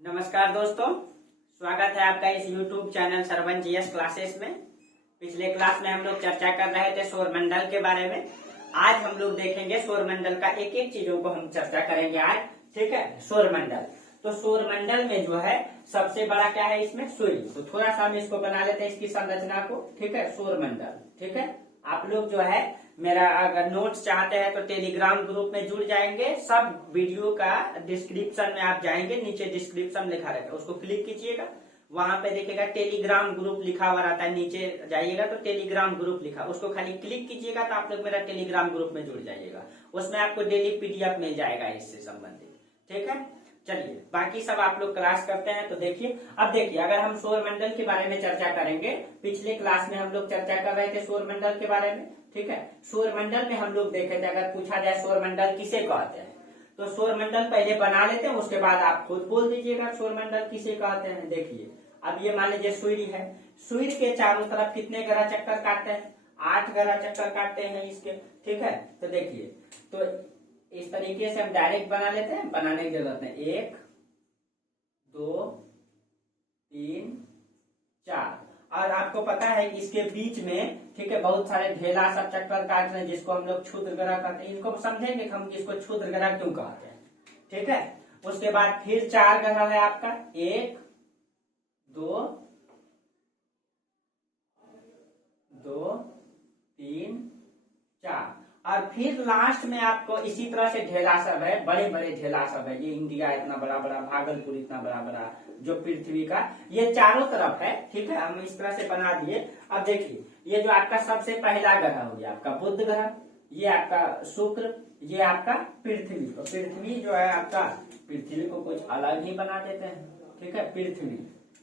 नमस्कार दोस्तों, स्वागत है आपका इस YouTube channel Sarvan GS classes में। पिछले क्लास में हम लोग चर्चा कर रहे थे सौरमंडल के बारे में। आज हम लोग देखेंगे सौरमंडल का एक एक चीजों को हम चर्चा करेंगे आज। ठीक है, सौरमंडल। तो सौरमंडल में जो है सबसे बड़ा क्या है, इसमें सूर्य। तो थोड़ा सा हम इसको बना लेते हैं, इसकी संरचना को। ठीक है, सौरमंडल। ठीक है, आप लोग जो है मेरा अगर नोट्स चाहते हैं तो टेलीग्राम ग्रुप में जुड़ जाएंगे। सब वीडियो का डिस्क्रिप्शन में आप जाएंगे, नीचे डिस्क्रिप्शन लिखा रहता है, उसको क्लिक कीजिएगा। वहां पे देखिएगा टेलीग्राम ग्रुप लिखा हुआ रहता है, नीचे जाइएगा तो टेलीग्राम ग्रुप लिखा, उसको खाली क्लिक कीजिएगा तो आप लोग मेरा टेलीग्राम ग्रुप में जुड़ जाइएगा। उसमें आपको डेली पीडीएफ मिल जाएगा इससे संबंधित। ठीक है, चलिए बाकी सब आप लोग क्लास करते हैं। तो देखिए, अब देखिए अगर हम सौरमंडल के बारे में चर्चा करेंगे, पिछले क्लास में हम लोग चर्चा कर रहे थे सौरमंडल के बारे में। ठीक है, सौरमंडल में हम लोग देखे थे, अगर पूछा जाए सौरमंडल किसे कहते हैं तो सौरमंडल पहले बना लेते हैं, उसके बाद आप खुद बोल दीजिएगा सौरमंडल किसे कहते हैं। देखिए, अब ये मान लीजिए सूर्य है, सूर्य के चारों तरफ कितने ग्रह चक्कर काटते हैं? 8 ग्रह चक्कर काटते हैं इसके। ठीक है, तो देखिए, तो इस तरीके से हम डायरेक्ट बना लेते हैं, बनाने की जरूरत नहीं। 1 2 3 4। और आपको पता है कि इसके बीच में, ठीक है, बहुत सारे ढेला सब चक्कर काट रहे हैं जिसको हम लोग क्षुद्र ग्रह कहते हैं। इनको समझेंगे हम इसको क्षुद्र ग्रह क्यों कहते हैं। ठीक है, उसके बाद फिर 4 ग्रह है आपका, 1 2 3 4। और फिर लास्ट में आपको इसी तरह से ढेला सब है, बड़े बड़े ढेला सब है। ये इंडिया इतना बड़ा बड़ा, भागलपुर इतना बड़ा बड़ा, जो पृथ्वी का ये चारों तरफ है। ठीक है, हम इस तरह से बना दिए। अब देखिए, ये जो आपका सबसे पहला ग्रह हो गया आपका बुध ग्रह, ये आपका शुक्र, ये आपका पृथ्वी। तो पृथ्वी जो है आपका, पृथ्वी को कुछ अलग ही बना देते हैं। ठीक है, पृथ्वी,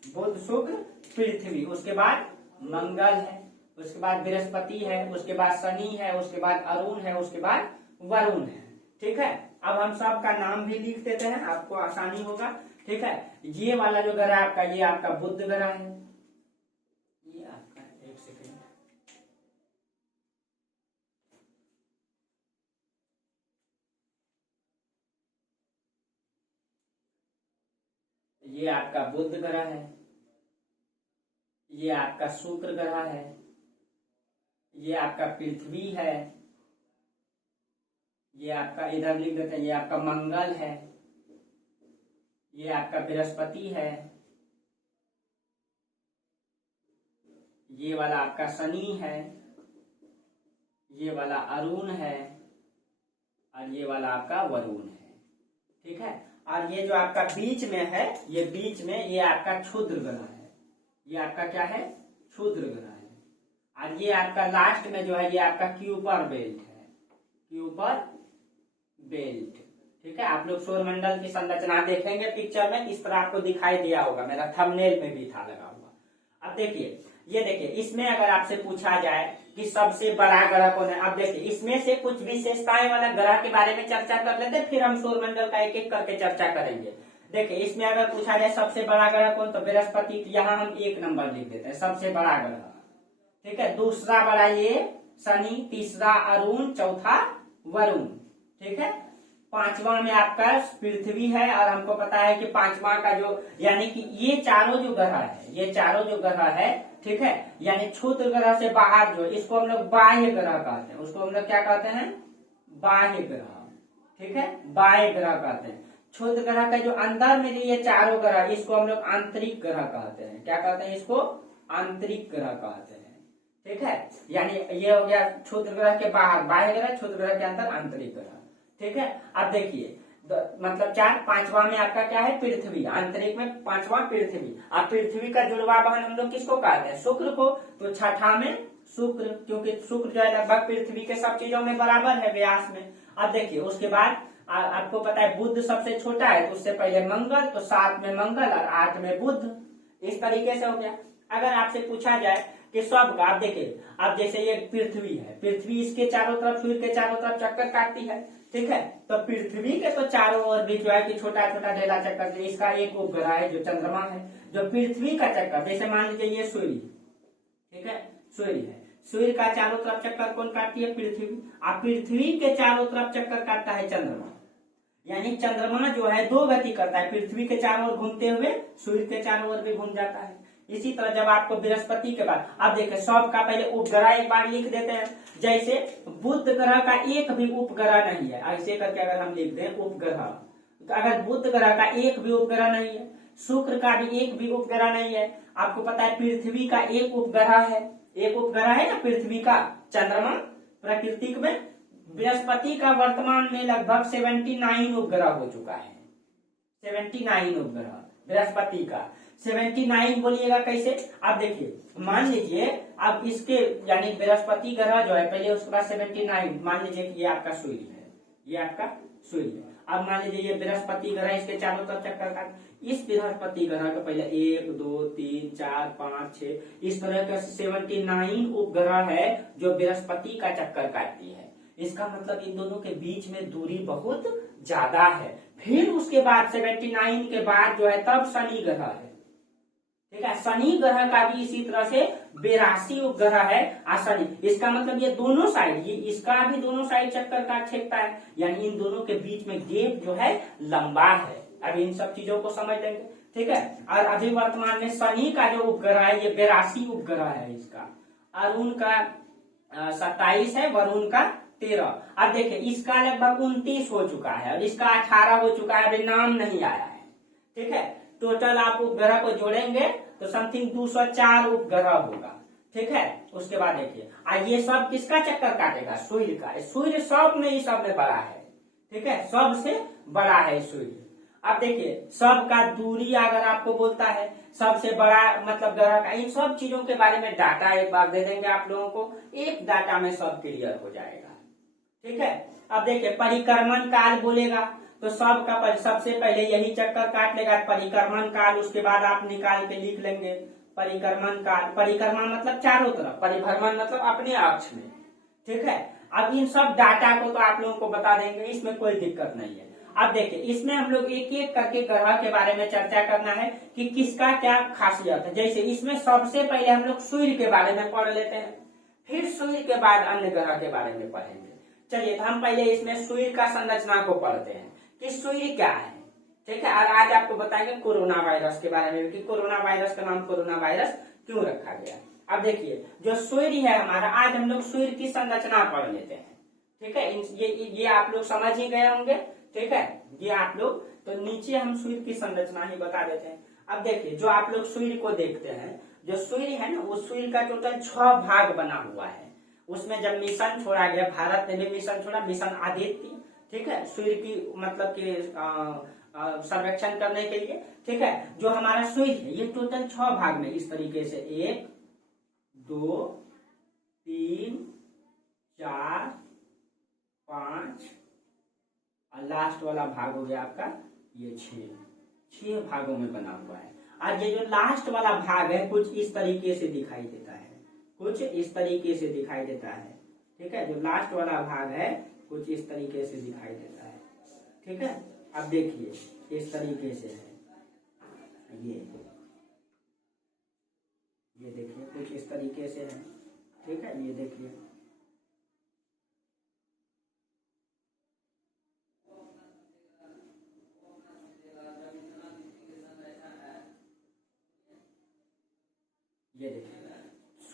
बुध शुक्र पृथ्वी। उसके बाद मंगल है, उसके बाद बृहस्पति है, उसके बाद शनि है, उसके बाद अरुण है, उसके बाद वरुण है। ठीक है, अब हम सब का नाम भी लिख देते हैं, आपको आसानी होगा। ठीक है, ये वाला जो ग्रह आपका, ये आपका बुध ग्रह है। ये आपका, एक सेकेंड, ये आपका बुध ग्रह है, ये आपका शुक्र ग्रह है, ये आपका पृथ्वी है, ये आपका इधर लिख देते हैं, ये आपका मंगल है, ये आपका बृहस्पति है, ये वाला आपका शनि है, ये वाला अरुण है, और ये वाला आपका वरुण है। ठीक है, और ये जो आपका बीच में है, ये बीच में ये आपका क्षुद्र ग्रह है। ये आपका क्या है? क्षुद्र ग्रह है। और ये आपका लास्ट में जो है, ये आपका क्यूपर बेल्ट है, क्यूपर बेल्ट। ठीक है, आप लोग सौरमंडल की संरचना देखेंगे पिक्चर में, इस तरह आपको दिखाई दिया होगा, मेरा थंबनेल में भी था लगा हुआ। अब देखिए, ये देखिए, इसमें अगर आपसे पूछा जाए कि सबसे बड़ा ग्रह कौन है, अब देखिए इसमें से कुछ विशेषताएं वाला ग्रह के बारे में चर्चा कर लेते हैं, फिर हम सौरमंडल का एक एक करके चर्चा करेंगे। देखिए, इसमें अगर पूछा जाए सबसे बड़ा ग्रह कौन, तो बृहस्पति, यहाँ हम 1 नंबर लिख देते हैं, सबसे बड़ा ग्रह। ठीक है, दूसरा बड़ा ये शनि, तीसरा अरुण, चौथा वरुण। ठीक है, 5वां में आपका पृथ्वी है। और हमको पता है कि 5वां का जो, यानी कि ये चारों जो ग्रह है, ये चारों जो ग्रह है, ठीक है, यानी क्षुद्र ग्रह से बाहर जो, इसको हम लोग बाह्य ग्रह कहते हैं। उसको हम लोग क्या कहते हैं? बाह्य ग्रह। ठीक है, बाह्य ग्रह कहते हैं। क्षुद्र ग्रह का जो अंदर में ये चारों ग्रह, इसको हम लोग आंतरिक ग्रह कहते हैं। क्या कहते हैं इसको? आंतरिक ग्रह कहते हैं। ठीक है, यानी ये हो गया क्षुद्र ग्रह के बाहर बाह्य ग्रह, क्षुद्र ग्रह के अंदर आंतरिक ग्रह। ठीक है, अब देखिए, मतलब 4, 5वां में आपका क्या है? पृथ्वी, आंतरिक में 5वां पृथ्वी। अब पृथ्वी का जुड़वा बहन हम लोग किसको कहते हैं? शुक्र को। तो 6ठा में शुक्र, क्योंकि शुक्र जो है लगभग पृथ्वी के सब चीजों में बराबर है व्यास में। अब देखिए, उसके बाद आपको पता है बुध सबसे छोटा है, तो उससे पहले मंगल, तो 7 में मंगल और 8 में बुध। इस तरीके से हो गया। अगर आपसे पूछा जाए कि सब का, आप देखिए, अब जैसे ये पृथ्वी है, पृथ्वी इसके चारों तरफ, सूर्य के चारों तरफ चक्कर काटती है। ठीक है, तो पृथ्वी के तो चारों ओर भी जो है कि छोटा छोटा ढेला चक्कर, इसका एक उपग्रह है जो चंद्रमा है, जो पृथ्वी का चक्कर, जैसे मान लीजिए ये सूर्य, ठीक है, सूर्य है, सूर्य का चारों तरफ चक्कर कौन काटती है? पृथ्वी। अब पृथ्वी के चारों तरफ चक्कर काटता है चंद्रमा। यानी चंद्रमा जो है दो गति करता है, पृथ्वी के चारों ओर घूमते हुए सूर्य के चारों ओर भी घूम जाता है। इसी तरह जब आपको बृहस्पति के बाद, अब देखिए सब का पहले उपग्रह एक बार लिख देते हैं। जैसे बुध ग्रह का एक भी उपग्रह नहीं है, ऐसे करके अगर हम लिख दें उपग्रह, तो अगर बुध ग्रह का एक भी उपग्रह नहीं है, शुक्र का भी एक भी उपग्रह नहीं है, आपको पता है पृथ्वी का एक उपग्रह है, एक उपग्रह है ना पृथ्वी का, चंद्रमा प्राकृतिक में। बृहस्पति का वर्तमान में लगभग 79 उपग्रह हो चुका है, 79 उपग्रह बृहस्पति का। 79 बोलिएगा कैसे? आप देखिए, मान लीजिए अब इसके यानी बृहस्पति ग्रह जो है पहले, उसके बाद 79, मान लीजिए कि ये आपका सूर्य है, ये आपका सूर्य है। अब मान लीजिए ये बृहस्पति ग्रह, इसके चारों तरफ चक्कर काट, इस बृहस्पति ग्रह का पहले 1 2 3 4 5 6 इस तरह का 79 उपग्रह है जो बृहस्पति का चक्कर काटती है। इसका मतलब इन दोनों के बीच में दूरी बहुत ज्यादा है। फिर उसके बाद 79 के बाद जो है तब शनि ग्रह है, ठीक है। शनि ग्रह का भी इसी तरह से 82 उपग्रह है शनि। इसका मतलब ये दोनों साइड, ये इसका भी दोनों साइड चक्कर काट छेकता है, यानी इन दोनों के बीच में गैप जो है लंबा है। अब इन सब चीजों को समझ लेंगे, ठीक है। और अभी वर्तमान में शनि का जो उपग्रह है ये 82 उपग्रह है। इसका अरुण का 27 है, वरुण का 13। अब देखिए इसका लगभग 29 हो चुका है और इसका 18 हो चुका है, अभी नाम नहीं आया है, ठीक है। टोटल आप उपग्रह को जोड़ेंगे तो समथिंग 204 उपग्रह होगा, ठीक है। उसके बाद देखिए ये सब किसका चक्कर काटेगा? सूर्य का। सूर्य सब में बड़ा है, ठीक है, सबसे बड़ा है सूर्य। अब देखिए सब का दूरी अगर आपको बोलता है सबसे बड़ा मतलब ग्रह का, इन सब चीजों के बारे में डाटा एक बार दे देंगे आप लोगों को, एक डाटा में सब क्लियर हो जाएगा, ठीक है। अब देखिए परिक्रमण काल बोलेगा तो सबका सबसे पहले यही चक्कर काट लेगा, परिक्रमण काल। उसके बाद आप निकाल के लिख लेंगे परिक्रमण काल। परिक्रमण मतलब चारों तरफ, परिभ्रमण मतलब अपने अक्ष में, ठीक है। अब इन सब डाटा को तो आप लोगों को बता देंगे, इसमें कोई दिक्कत नहीं है। अब देखिए इसमें हम लोग एक एक करके ग्रह के बारे में चर्चा करना है कि किसका क्या खासियत है। जैसे इसमें सबसे पहले हम लोग सूर्य के बारे में पढ़ लेते हैं, फिर सूर्य के बाद अन्य ग्रह के बारे में पढ़ेंगे। चलिए तो हम पहले इसमें सूर्य का संरचना को पढ़ते हैं कि सूर्य क्या है, ठीक है। और आज आपको बताएंगे कोरोना वायरस के बारे में कि कोरोना वायरस का नाम कोरोना वायरस क्यों रखा गया। अब देखिए जो सूर्य है हमारा, आज हम लोग सूर्य की संरचना पढ़ लेते हैं, ठीक है। ये आप लोग समझ ही गए होंगे, ठीक है। ये आप लोग तो नीचे हम सूर्य की संरचना ही बता देते हैं। अब देखिए जो आप लोग सूर्य को देखते हैं, जो सूर्य है ना, वो सूर्य का टोटल 6 भाग बना हुआ है। उसमें जब मिशन छोड़ा गया, भारत ने भी मिशन छोड़ा, मिशन आदित्य, ठीक है, सूर्य की मतलब कि सर्वेक्षण करने के लिए, ठीक है। जो हमारा सूर्य है ये टोटल 6 भाग में इस तरीके से 1 2 3 4 5 और लास्ट वाला भाग हो गया आपका ये 6 भागों में बना हुआ है। और ये जो लास्ट वाला भाग है कुछ इस तरीके से दिखाई देता है, कुछ इस तरीके से दिखाई देता है, ठीक है। जो लास्ट वाला भाग है कुछ इस तरीके से दिखाई देता है, ठीक है। अब देखिए इस तरीके से है ये देखिए कुछ इस तरीके से है, ठीक है। ये देखिए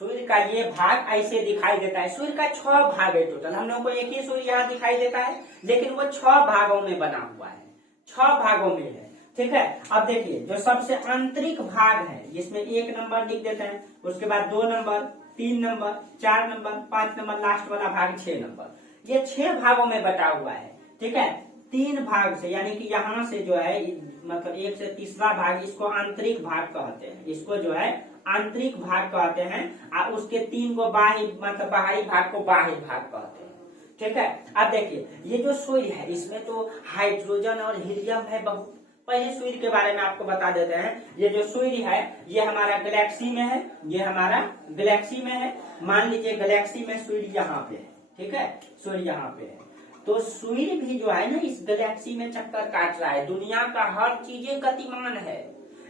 सूर्य का ये भाग ऐसे दिखाई देता है। सूर्य का 6 भाग है टोटल, हम लोगों को एक ही सूर्य यहाँ दिखाई देता है, लेकिन वो 6 भागों में बना हुआ है, 6 भागों में है, ठीक है। अब देखिए जो सबसे आंतरिक भाग है इसमें 1 नंबर लिख देते हैं, उसके बाद 2 number 3 number 4 number 5 number, last वाला भाग 6 नंबर। ये 6 भागों में बटा हुआ है, ठीक है। 3 भाग से यानी कि यहाँ से जो है मतलब 1 से तीसरा भाग, इसको आंतरिक भाग कहते हैं, इसको जो है आंतरिक भाग कहते हैं। और उसके 3 को बाहरी मतलब बाहरी भाग को बाह्य भाग कहते हैं, ठीक है। अब देखिए ये जो सूर्य है इसमें तो हाइड्रोजन और हीलियम है बहुत। पहले सूर्य के बारे में आपको बता देते हैं। ये जो सूर्य है ये हमारा गैलेक्सी में है, ये हमारा गैलेक्सी में है। मान लीजिए गैलेक्सी में सूर्य यहाँ पे है, ठीक है, सूर्य यहाँ पे है। तो सूर्य भी जो है ना इस गैलेक्सी में चक्कर काट रहा है। दुनिया का हर चीजें गतिमान है,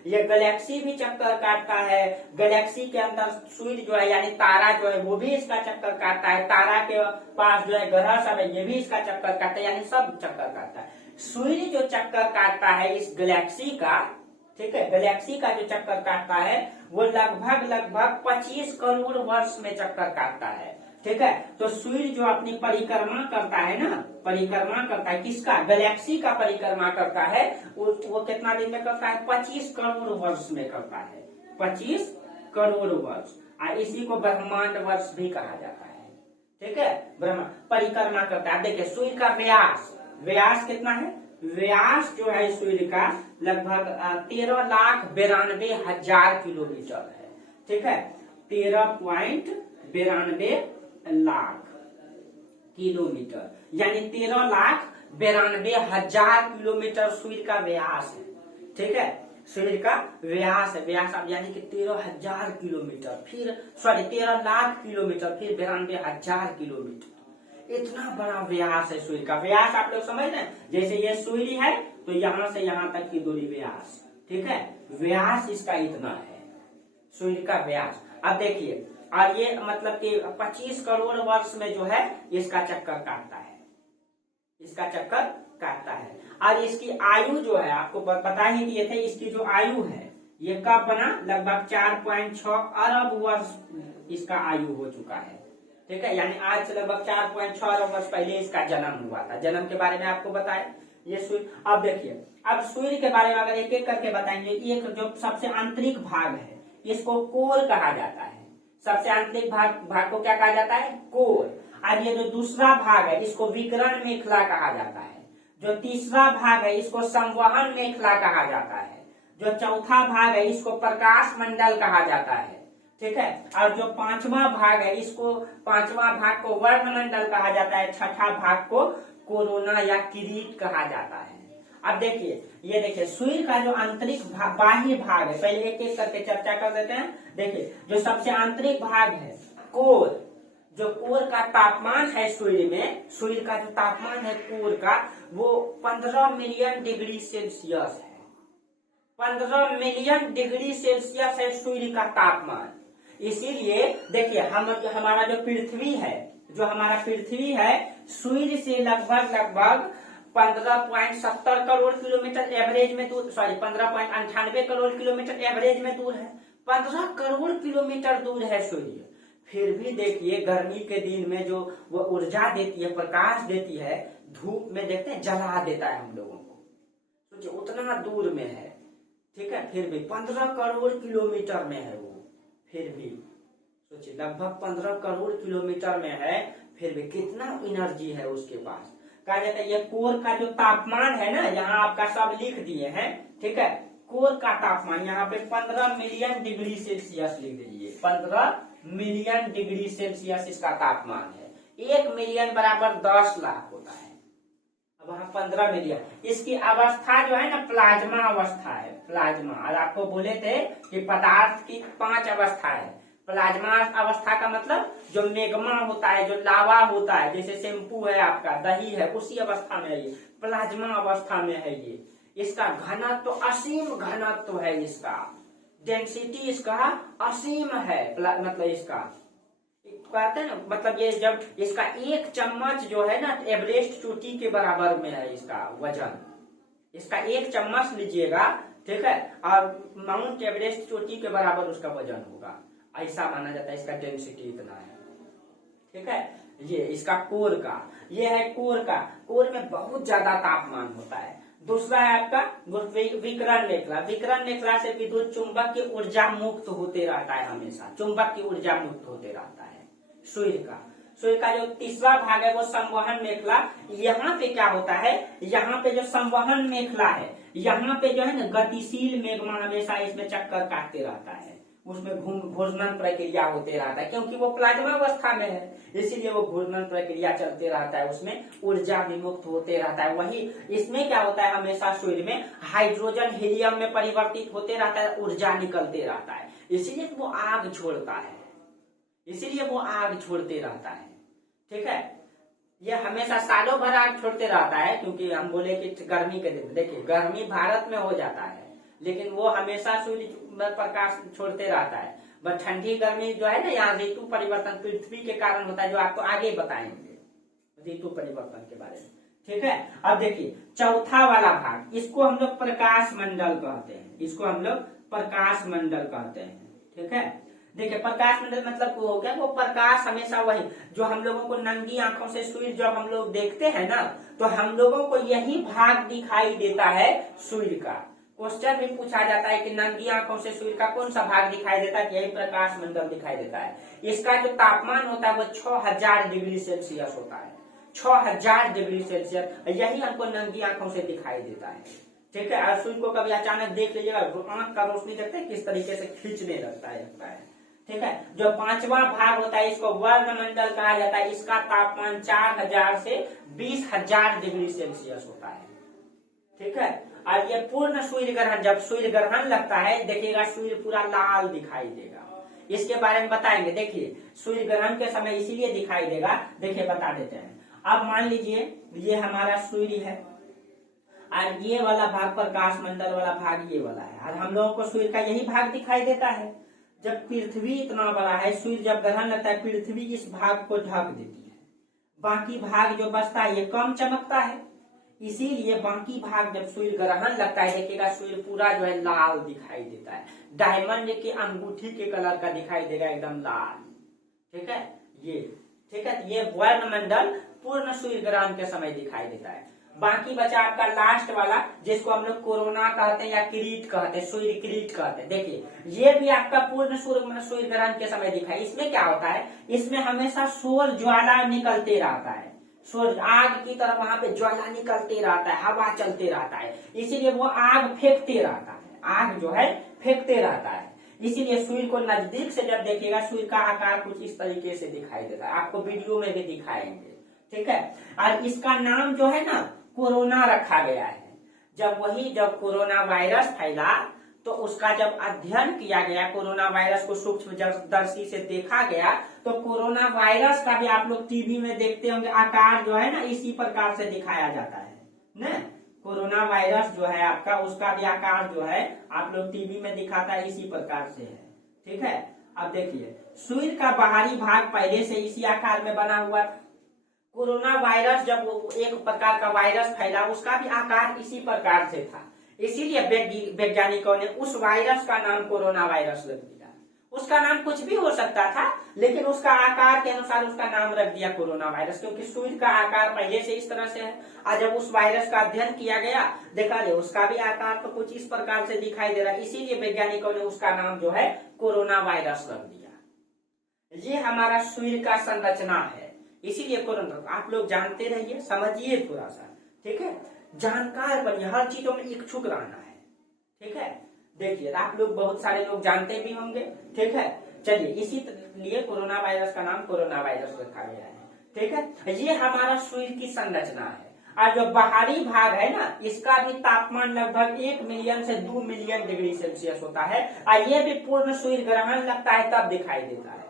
ये गैलेक्सी भी चक्कर काटता है। गैलेक्सी के अंदर सूर्य जो है यानी तारा जो है वो भी इसका चक्कर काटता है। तारा के पास जो है ग्रह सब है ये भी इसका चक्कर काटता है, यानी सब चक्कर काटता है। सूर्य जो चक्कर काटता है इस गैलेक्सी का, ठीक है, गैलेक्सी का जो चक्कर काटता है वो लगभग 25 करोड़ वर्ष में चक्कर काटता है, ठीक है। तो सूर्य जो अपनी परिक्रमा करता है ना, परिक्रमा करता है किसका, गैलेक्सी का परिक्रमा करता है, वो कितना दिन में करता है, 25 करोड़ वर्ष में करता है, 25 करोड़ वर्ष। और इसी को ब्रह्मांड वर्ष भी कहा जाता है, ठीक है, ब्रह्मांड परिक्रमा करता है। देखिए सूर्य का व्यास कितना है, व्यास जो है सूर्य का लगभग 13,92,000 किलोमीटर है, ठीक है, 13.92 लाख किलोमीटर, यानी 13,92,000 किलोमीटर सूर्य का व्यास है, ठीक है, सूर्य का व्यास है, व्यास अब यानी कि 13,000 किलोमीटर, फिर 13 लाख किलोमीटर, फिर 92,000 किलोमीटर, इतना बड़ा व्यास है सूर्य का। व्यास आप लोग समझ रहे हैं, जैसे ये सूर्य है तो यहाँ से यहाँ तक की दूरी व्यास, ठीक है, व्यास इसका इतना है सूर्य का व्यास। अब देखिए, और ये मतलब कि 25 करोड़ वर्ष में जो है इसका चक्कर काटता है, इसका चक्कर काटता है। और इसकी आयु जो है आपको बता ही दिए थे, इसकी जो आयु है ये कब बना, लगभग 4.6 अरब वर्ष इसका आयु हो चुका है, ठीक है, यानी आज से लगभग 4.6 अरब वर्ष पहले इसका जन्म हुआ था। जन्म के बारे में आपको बताया ये सूर्य। अब देखिए, अब सूर्य के बारे में अगर एक एक करके बताएंगे, एक जो सबसे आंतरिक भाग है इसको कोर कहा जाता है, सबसे आंतरिक भाग को क्या कहा जाता है, कोर। और ये जो दूसरा भाग है इसको विकिरण मेखला कहा जाता है, जो तीसरा भाग है इसको संवहन मेखला कहा जाता है, जो चौथा भाग है इसको प्रकाश मंडल कहा जाता है, ठीक है, और जो पांचवा भाग है इसको, पांचवा भाग को वर्णमंडल कहा जाता है, छठा भाग को कोरोना या किरीट कहा जाता है। अब देखिए, ये देखिए सूर्य का जो आंतरिक बाह्य भाग है, पहले एक एक करके चर्चा कर देते हैं। देखिए जो सबसे आंतरिक भाग है कोर, जो कोर का तापमान है सूर्य में, सूर्य का जो तापमान है कोर का वो 15 मिलियन डिग्री सेल्सियस है, 15 मिलियन डिग्री सेल्सियस है सूर्य का तापमान। इसीलिए देखिए हमारा जो पृथ्वी है, जो हमारा पृथ्वी है सूर्य से लगभग 15.70 करोड़ किलोमीटर एवरेज में दूर, 15.98 करोड़ किलोमीटर एवरेज में दूर है, 15 करोड़ किलोमीटर दूर है सूर्य। फिर भी देखिए गर्मी के दिन में जो वो ऊर्जा देती है, प्रकाश देती है, धूप में देखते हैं जला देता है हम लोगों को, सोचिए उतना दूर में है, ठीक है, फिर भी 15 करोड़ किलोमीटर में है वो, फिर भी सोचिए लगभग 15 करोड़ किलोमीटर में है, फिर भी कितना एनर्जी है उसके पास। कहा जाता है ये कोर का जो तापमान है ना, यहाँ आपका सब लिख दिए हैं, ठीक है, कोर का तापमान यहाँ पे 15 मिलियन डिग्री सेल्सियस लिख दीजिए, 15 मिलियन डिग्री सेल्सियस इसका तापमान है। 1 मिलियन बराबर 10 लाख होता है, अब वहाँ 15 मिलियन। इसकी अवस्था जो है ना प्लाज्मा अवस्था है, प्लाज्मा। और आपको बोले थे कि पदार्थ की 5 अवस्था है। प्लाज्मा अवस्था का मतलब जो मेग्मा होता है, जो लावा होता है, जैसे शैम्पू है आपका, दही है, उसी अवस्था में है ये, प्लाज्मा अवस्था में है ये। इसका घनत्व तो असीम घनत्व तो है, इसका डेंसिटी इसका असीम है, मतलब इसका कहते हैं ना, मतलब ये जब इसका 1 चम्मच जो है ना एवरेस्ट चोटी के बराबर में है इसका वजन, इसका 1 चम्मच लीजिएगा, ठीक है, और माउंट एवरेस्ट चोटी के बराबर उसका वजन होगा, ऐसा माना जाता है, इसका डेंसिटी इतना है, ठीक है। ये इसका कोर का, ये है कोर का, कोर में बहुत ज्यादा तापमान होता है। दूसरा है आपका विकिरण मेखला, विकिरण मेखला से विद्युत चुंबक की ऊर्जा मुक्त होते रहता है, हमेशा चुंबक की ऊर्जा मुक्त होते रहता है सूर्य का। सूर्य का जो तीसरा भाग है वो संवहन मेखला। यहाँ पे क्या होता है, यहाँ पे जो संवहन मेखला है, यहाँ पे जो है ना गतिशील मेघमा हमेशा इसमें चक्कर काटते रहता है, उसमें घूर्णन प्रक्रिया होते रहता है, क्योंकि वो प्लाज्मा अवस्था में है, इसीलिए वो घूर्णन प्रक्रिया चलते रहता है, उसमें ऊर्जा विमुक्त होते रहता है। वही इसमें क्या होता है, हमेशा सूर्य में हाइड्रोजन हीलियम में परिवर्तित होते रहता है, ऊर्जा निकलते रहता है, इसीलिए वो आग छोड़ता है, इसीलिए वो आग छोड़ते रहता है, ठीक है। ये हमेशा सालों भर आग छोड़ते रहता है, क्योंकि हम बोले कि गर्मी के दिन, देखिए गर्मी भारत में हो जाता है, लेकिन वो हमेशा सूर्य में प्रकाश छोड़ते रहता है। बट ठंडी गर्मी जो है ना, यहाँ ऋतु परिवर्तन पृथ्वी के कारण होता है, जो आपको आगे बताएंगे ऋतु परिवर्तन के बारे में, ठीक है। अब देखिए चौथा वाला भाग, इसको हम लोग प्रकाश मंडल कहते हैं, इसको हम लोग प्रकाश मंडल कहते हैं, ठीक है। देखिए प्रकाश मंडल मतलब वो हो गया, वो प्रकाश हमेशा वही जो हम लोगों को नंगी आंखों से सूर्य जब हम लोग देखते हैं ना, तो हम लोगों को यही भाग दिखाई देता है सूर्य का। क्वेश्चन भी पूछा जाता है कि नंगी आंखों से सूर्य का कौन सा भाग दिखाई देता है, यही प्रकाश मंडल दिखाई देता है। इसका जो तापमान होता है वो 6000 डिग्री सेल्सियस होता है, 6000 डिग्री सेल्सियस, यही हमको नंगी आंखों से दिखाई देता है, ठीक है। और सूर्य को कभी अचानक देख लीजिएगा, आंख का रोशनी देखते हैं किस तरीके से खींचने लगता है, ठीक है। जो पांचवा भाग होता है इसको वर्णमंडल कहा जाता है, इसका तापमान 4000 से 20000 डिग्री सेल्सियस होता है, ठीक है। और ये पूर्ण सूर्य ग्रहण, जब सूर्य ग्रहण लगता है देखिएगा सूर्य पूरा लाल दिखाई देगा, इसके बारे में बताएंगे। देखिए सूर्य ग्रहण के समय इसीलिए दिखाई देगा, देखिए बता देते हैं। अब मान लीजिए ये हमारा सूर्य है और ये वाला भाग प्रकाश मंडल वाला भाग ये वाला है, और हम लोगों को सूर्य का यही भाग दिखाई देता है। जब पृथ्वी इतना बड़ा है, सूर्य जब ग्रहण लगता है पृथ्वी इस भाग को ढक देती है, बाकी भाग जो बचता है ये कम चमकता है, इसीलिए बाकी भाग जब सूर्य ग्रहण लगता है देखिएगा सूर्य पूरा जो है लाल दिखाई देता है, डायमंड के अंगूठी के कलर का दिखाई देगा, एकदम लाल, ठीक है। ये ठीक है, ये वर्णमंडल पूर्ण सूर्य ग्रहण के समय दिखाई देता है। बाकी बचा आपका लास्ट वाला जिसको हम लोग कोरोना कहते हैं या किरीट कहते हैं, सूर्य किरीट कहते हैं। देखिए ये भी आपका पूर्ण सूर्य ग्रहण के समय दिखाई। इसमें क्या होता है, इसमें हमेशा सौर ज्वाला निकलते रहता है, सूर्य आग की तरह वहां पे ज्वाला निकलते रहता है, हवा चलते रहता है, इसीलिए वो आग फेंकते रहता है, आग जो है फेंकते रहता है। इसीलिए सूर्य को नजदीक से जब देखिएगा सूर्य का आकार कुछ इस तरीके से दिखाई देता है, आपको वीडियो में भी दिखाएंगे, ठीक है। और इसका नाम जो है ना कोरोना रखा गया है। जब कोरोना वायरस फैला तो उसका जब अध्ययन किया गया, कोरोना वायरस को सूक्ष्मदर्शी से देखा गया, तो कोरोना वायरस का भी आप लोग टीवी में देखते होंगे, आकार जो है ना इसी प्रकार से दिखाया जाता है ना। कोरोना वायरस जो है आपका, उसका भी आकार जो है आप लोग टीवी में दिखाता है इसी प्रकार से है, ठीक है। अब देखिए सूर्य का बाहरी भाग पहले से इसी आकार में बना हुआ था। कोरोना वायरस जब एक प्रकार का वायरस फैला उसका भी आकार इसी प्रकार से था, इसीलिए वैज्ञानिकों ने उस वायरस का नाम कोरोना वायरस रख दिया। उसका नाम कुछ भी हो सकता था, लेकिन उसका आकार के अनुसार उसका नाम रख दिया कोरोना वायरस, क्योंकि सूर्य का आकार पहले से इस तरह से है। और जब उस वायरस का अध्ययन किया गया देखा गया उसका भी आकार तो कुछ इस प्रकार से दिखाई दे रहा है, इसीलिए वैज्ञानिकों ने उसका नाम जो है कोरोना वायरस रख दिया। ये हमारा सूर्य का संरचना है, इसीलिए कोरोना आप लोग जानते रहिए, समझिए थोड़ा सा, ठीक है। जानकार बनिए, हर चीजों में इच्छुक रहना है, ठीक है। देखिए आप लोग बहुत सारे लोग जानते भी होंगे, ठीक है। चलिए इसी लिए कोरोना वायरस का नाम कोरोना वायरस रखा गया है, ठीक है। ये हमारा सूर्य की संरचना है। और जो बाहरी भाग है ना इसका भी तापमान लगभग 1 मिलियन से 2 मिलियन डिग्री सेल्सियस होता है, और ये भी पूर्ण सूर्य ग्रहण लगता है तब दिखाई देता है।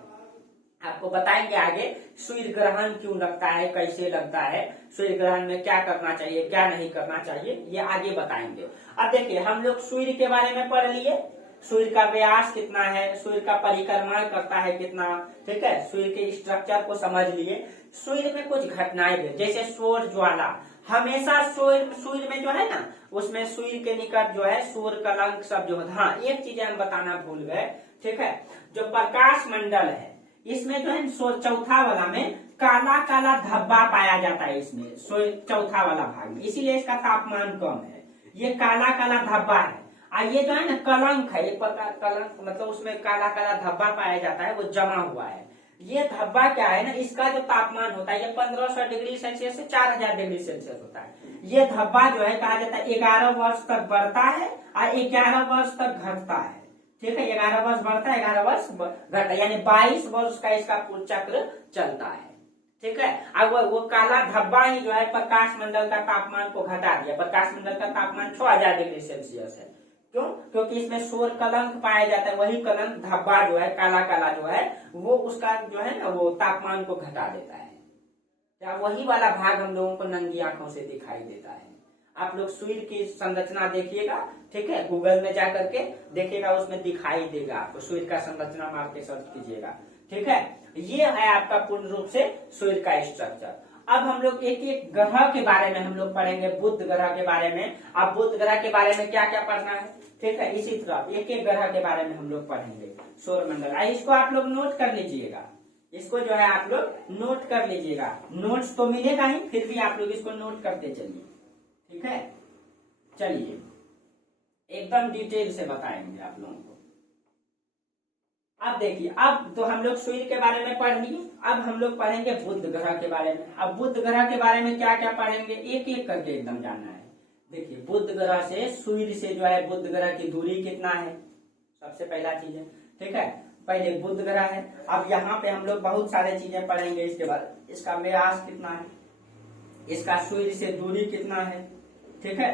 आपको बताएंगे आगे सूर्य ग्रहण क्यों लगता है, कैसे लगता है, सूर्य ग्रहण में क्या करना चाहिए क्या नहीं करना चाहिए, ये आगे बताएंगे। अब देखिए हम लोग सूर्य के बारे में पढ़ लिए, सूर्य का व्यास कितना है, सूर्य का परिक्रमा करता है कितना, ठीक है। सूर्य के स्ट्रक्चर को समझ लिए। सूर्य में कुछ घटनाएं भी, जैसे सौर ज्वाला, हमेशा सूर्य में जो है ना उसमें सूर्य के निकट जो है सौर कलंक सब जो है। हाँ एक चीज हम बताना भूल गए, ठीक है। जो प्रकाश मंडल है इसमें जो है चौथा वाला में काला काला धब्बा पाया जाता है, इसमें चौथा वाला भाग में, इसीलिए इसका तापमान कम है। ये काला काला धब्बा है, और ये जो है ना कलंक है, एक प्रकार कलंक मतलब उसमें काला काला धब्बा पाया जाता है, वो जमा हुआ है। ये धब्बा क्या है ना, इसका जो तापमान होता है ये 1500 डिग्री सेल्सियस से 4000 डिग्री सेल्सियस होता है। ये धब्बा जो है कहा जाता है 11 वर्ष तक बढ़ता है और 11 वर्ष तक घटता है, ठीक है। 11 वर्ष बढ़ता है, 11 वर्ष घटता है, यानी 22 वर्ष का इसका पूर्ण चक्र चलता है, ठीक है। अब वो काला धब्बा ही जो है प्रकाश मंडल का तापमान को घटा दिया। प्रकाश मंडल का तापमान 6000 डिग्री सेल्सियस है, क्यों? क्योंकि इसमें सौर कलंक पाया जाता है, वही कलंक धब्बा जो है काला काला जो है वो उसका जो है ना वो तापमान को घटा देता है। या वही वाला भाग हम लोगों को नंगी आंखों से दिखाई देता है। आप लोग सूर्य की संरचना देखिएगा, ठीक है, गूगल में जाकर के देखिएगा, उसमें दिखाई देगा आपको, सूर्य का संरचना मार के सर्च कीजिएगा, ठीक है। ये है आपका पूर्ण रूप से सूर्य का स्ट्रक्चर। अब हम लोग एक एक ग्रह के बारे में हम लोग पढ़ेंगे, बुध ग्रह के बारे में। अब बुध ग्रह के बारे में क्या क्या पढ़ना है, ठीक है, इसी तरह एक एक ग्रह के बारे में हम लोग पढ़ेंगे, सौर मंडल। इसको आप लोग नोट कर लीजिएगा, इसको जो है आप लोग नोट कर लीजिएगा, नोट्स तो मिलेगा ही, फिर भी आप लोग इसको नोट करते चलिए, ठीक है। चलिए एकदम डिटेल से बताएंगे आप लोगों को। अब देखिए, अब तो हम लोग सूर्य के बारे में पढ़ लिए, अब हम लोग पढ़ेंगे बुध ग्रह के बारे में। अब बुध ग्रह के बारे में क्या क्या पढ़ेंगे, एक एक करके एकदम जानना है। देखिए बुध ग्रह से सूर्य से जो है बुध ग्रह की दूरी कितना है, सबसे पहला चीज है, ठीक है। पहले बुध ग्रह है, अब यहाँ पे हम लोग बहुत सारे चीजें पढ़ेंगे। इसके बाद इसका व्यास कितना है, इसका सूर्य से दूरी कितना है, ठीक है,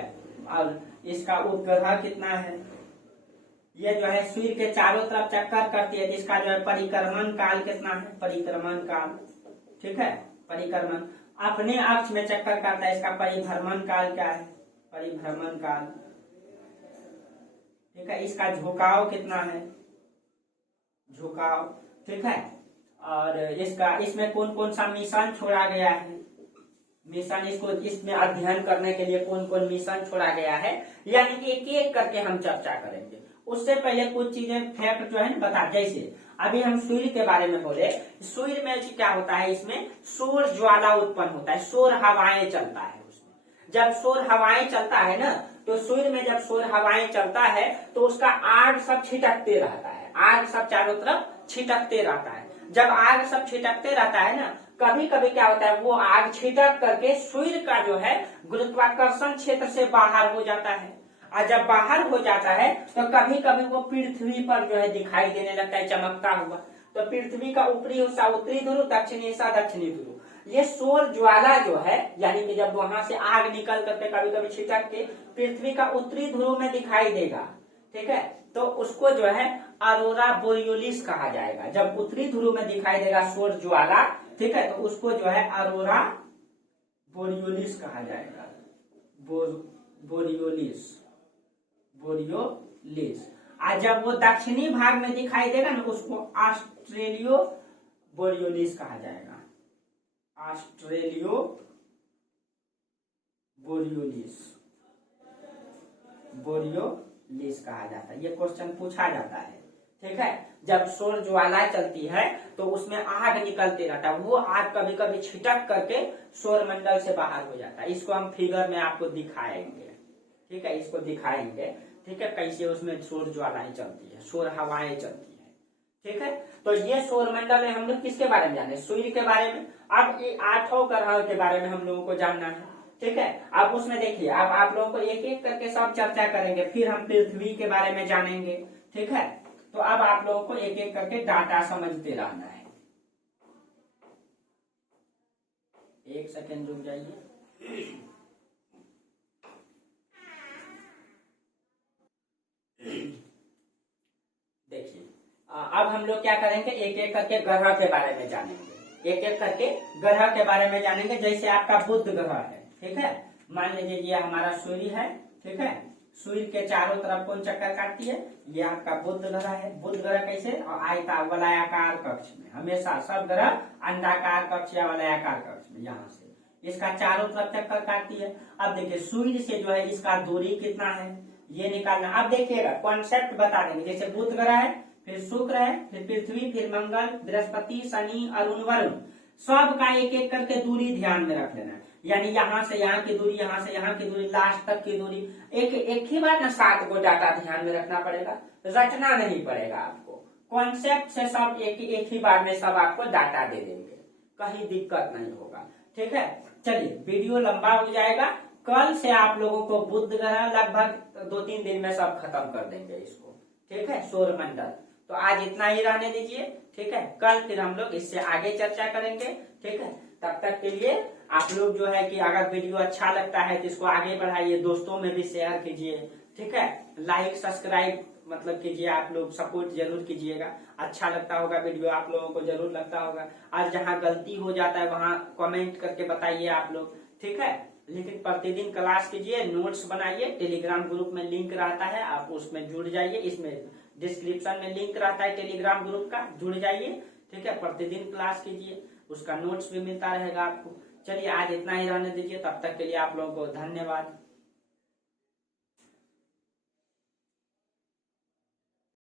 और इसका उपग्रह कितना है, ये जो है सूर्य के चारों तरफ चक्कर करती है, इसका जो है परिक्रमण काल कितना है, परिक्रमण काल, ठीक है, परिक्रमण अपने अक्ष में चक्कर करता है, इसका परिभ्रमण काल क्या है, परिभ्रमण काल, ठीक है। इसका झुकाव कितना है, झुकाव, ठीक है। और इसका इसमें कौन कौन सा मिशन छोड़ा गया है, मिशन, इसको इसमें अध्ययन करने के लिए कौन कौन मिशन छोड़ा गया है, यानी एक एक करके हम चर्चा करेंगे। उससे पहले कुछ चीजें फैक्ट जो है ना बता, जैसे अभी हम सूर्य के बारे में बोले, सूर्य में क्या होता है, इसमें सौर ज्वाला उत्पन्न होता है, सौर हवाएं चलता है उसमें। जब सौर हवाएं चलता है ना, तो सूर्य में जब सौर हवाएं चलता है तो उसका आग सब छिटकते रहता है, आग सब चारों तरफ छिटकते रहता है। जब आग सब छिटकते रहता है ना, कभी कभी क्या होता है, वो आग छिटक करके सूर्य का जो है गुरुत्वाकर्षण क्षेत्र से बाहर हो जाता है, और जब बाहर हो जाता है तो कभी कभी वो पृथ्वी पर जो है दिखाई देने लगता है, चमकता हुआ। तो पृथ्वी का ऊपरी हिस्सा उत्तरी ध्रुव, दक्षिणी हिस्सा दक्षिणी ध्रुव। ये सौर ज्वाला जो है, यानी कि जब वहां से आग निकल करके कभी कभी छिटक के पृथ्वी का उत्तरी ध्रुव में दिखाई देगा, ठीक है, तो उसको जो है अरोरा बोरियोलिस कहा जाएगा। जब उत्तरी ध्रुव में दिखाई देगा सौर ज्वाला, ठीक है, तो उसको जो है अरोरा बोरियोलिस कहा जाएगा, बोरियोलिस, बोरियोलिस। और जब वो दक्षिणी भाग में दिखाई देगा ना, उसको ऑस्ट्रेलियो बोरियोलिस कहा जाएगा, ऑस्ट्रेलियो बोरियोलिस, बोरियोलिस कहा जाता है। ये क्वेश्चन पूछा जाता है, ठीक है। जब सौर ज्वाला चलती है तो उसमें आग निकलते रहता है, वो आग कभी कभी छिटक करके सौर मंडल से बाहर हो जाता है। इसको हम फिगर में आपको दिखाएंगे, ठीक है, इसको दिखाएंगे, ठीक है, कैसे उसमें सौर ज्वालाएं चलती है, सौर हवाएं चलती है, ठीक है। तो ये सौर मंडल में हम लोग किसके बारे में जाने, सूर्य के बारे में। अब ये 8 ग्रहों के बारे में हम लोगों को जानना है, ठीक है। अब उसमें देखिए, अब आप लोगों को एक एक करके सब चर्चा करेंगे, फिर हम पृथ्वी के बारे में जानेंगे, ठीक है। तो अब आप लोगों को एक एक करके डाटा समझते रहना है। एक सेकेंड रुक जाइए। देखिए अब हम लोग क्या करेंगे, एक एक करके ग्रह के बारे में जानेंगे, एक एक करके ग्रह के बारे में जानेंगे। जैसे आपका बुध ग्रह है, ठीक है, मान लीजिए ये हमारा सूर्य है, ठीक है, सूर्य के चारों तरफ कौन चक्कर काटती है, ये आपका बुध ग्रह है। बुध ग्रह कैसे, आयता वलयाकार कक्ष में, हमेशा सब ग्रह अंडाकार कक्ष या वलयाकार कक्ष में, यहाँ से इसका चारों तरफ चक्कर काटती है। अब देखिए सूर्य से जो है इसका दूरी कितना है, ये निकालना। अब देखिएगा कॉन्सेप्ट बता देंगे, जैसे बुध ग्रह है, फिर शुक्र है, फिर पृथ्वी, फिर मंगल, बृहस्पति, शनि, अरुण, वरुण, सब का एक एक करके दूरी ध्यान में रख लेना है। यानी यहाँ से यहाँ की दूरी, यहाँ से यहाँ की दूरी, लास्ट तक की दूरी, एक ही बार ना 7 को डाटा ध्यान में रखना पड़ेगा, रचना नहीं पड़ेगा आपको। कॉन्सेप्ट से सब एक ही बार में सब आपको डाटा दे देंगे, कहीं दिक्कत नहीं होगा, ठीक है। चलिए वीडियो लंबा हो जाएगा, कल से आप लोगों को बुध ग्रह लगभग 2-3 दिन में सब खत्म कर देंगे इसको, ठीक है, सौर मंडल। तो आज इतना ही रहने दीजिए, ठीक है, कल फिर हम लोग इससे आगे चर्चा करेंगे, ठीक है। तब तक के लिए आप लोग जो है कि अगर वीडियो अच्छा लगता है तो इसको आगे बढ़ाइए, दोस्तों में भी शेयर कीजिए, ठीक है, लाइक सब्सक्राइब मतलब कीजिए, आप लोग सपोर्ट जरूर कीजिएगा। अच्छा लगता होगा वीडियो, आप लोगों को जरूर लगता होगा। आज जहाँ गलती हो जाता है वहाँ कमेंट करके बताइए आप लोग, ठीक है। लेकिन प्रतिदिन क्लास कीजिए, नोट्स बनाइए, टेलीग्राम ग्रुप में लिंक रहता है, आप उसमें जुड़ जाइए, इसमें डिस्क्रिप्शन में लिंक रहता है टेलीग्राम ग्रुप का, जुड़ जाइए, ठीक है। प्रतिदिन क्लास कीजिए, उसका नोट्स भी मिलता रहेगा आपको, चलिए आज इतना ही रहने दीजिए, तब तक के लिए आप लोगों को धन्यवाद।